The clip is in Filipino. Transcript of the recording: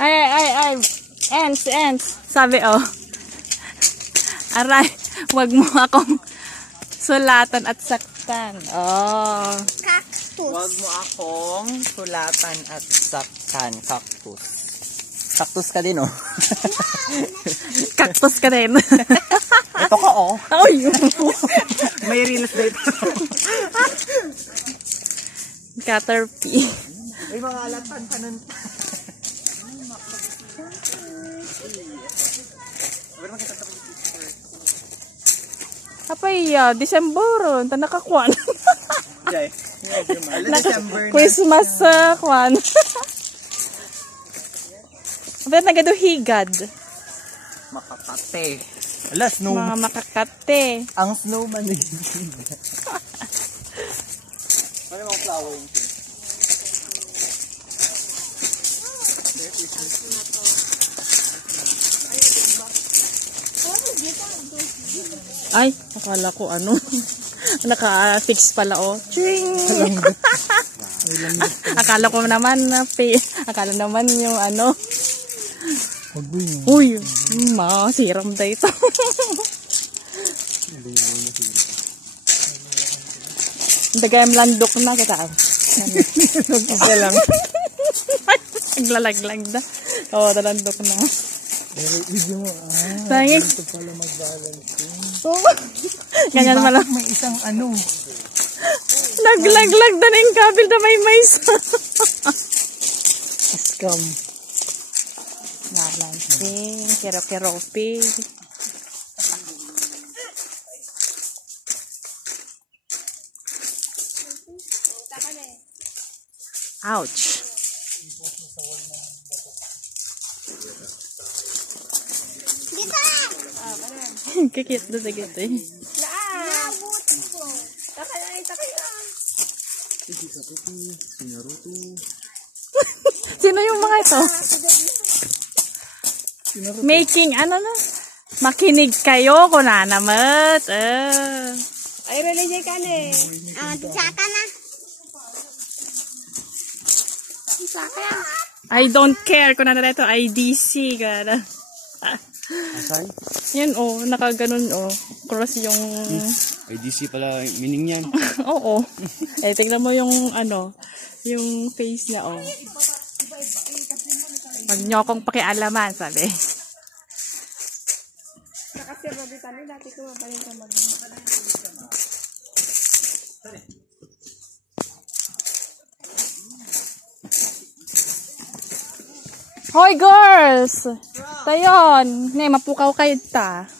Ay. Ants. Sabi, oh. Aray, wag mo akong sulatan at saktan. Oh. Cactus. Wag mo akong sulatan at saktan. Cactus. Cactus ka din, oh. Cactus ka din. Ito ka, oh. Ay, May real estate. Caterpie. May mga alatan pa nun. Apay, December, tanakakwan. December na. Christmas, kwan. Apay, nagaduhigad. Makakate. Ala, snow. Mga makakate. Ang snowman na yun. Ano mga flowering? Ay, akala ko ano. Naka-fix pala, oh. Ching! Akala ko naman na akala naman yung ano. Uy, masiram tayo ito. Dagayam landok na kita. Isa lang. Naglalaglag na. Oo, landok na. Sangin. Ito pala mag-balance. Ganyan malang. May isang ano. Naglaglag na yung kabil na may mais. Scam. Balancing. Kero-keropi. Ouch. Kikit na sa gito eh. Sino yung mga ito? Making ano na? Makinig kayo kung nanamat. Ay, religion ka na eh. Saka na. Saka yan. I don't care kung nana ito. IDC. Gana. Asay? Yan oh, nakaganon oh. Cross yung... IDC pala meaning yan. Oo. Eh, tignan mo yung ano, yung face niya oh. Huwag niyo akong pakialaman, sabi. Nakasir na dito na dati ko mabalin ka mag... Hoy girls! Tayon! Ne, mapukaw kayo ta.